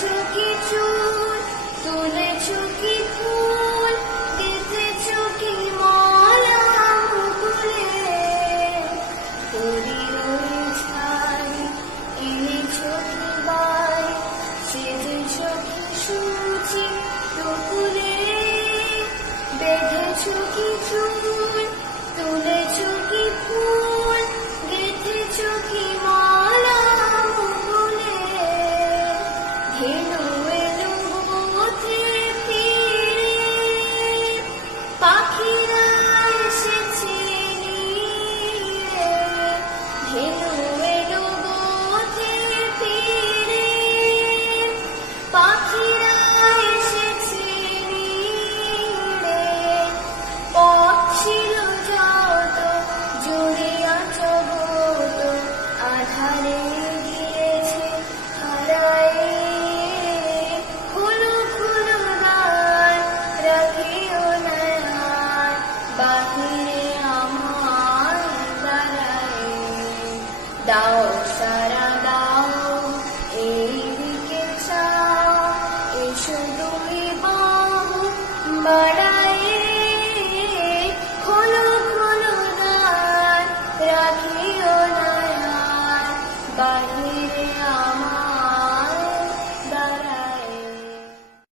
বেঁধেছো কি চুল, তুলেছো কি ফুল, গেঁথেছো কি মালা মুকুলে, পরির ছাই এনেছো কি বাই, সেজেছো কি সূচি টুকুলে, বেঁধেছো কি চুল, তুলেছো কি ফুল, গেঁথেছো কি মালা মুকুলে, ধেনু এলো পথে ফিরে, পাখিরা এসেছে নিয়ে, ধেনু এলো পথে ফিরে, পাখিরা এসেছে নিয়ে, পথ ছিল যত জুড়িয়া জগত, আধারে গিয়েছে হারায়ে, খুলো খুলো দ্বার, রাখিও না আর বাহিরে আমায় দাঁড়ায়ে, দাও সারা দাও এইদিকে চাও, এসো তুমি বাহু বাড়ায়ে, খোলো খোলো দ্বার, রাখিও না আর বাহিরে আমার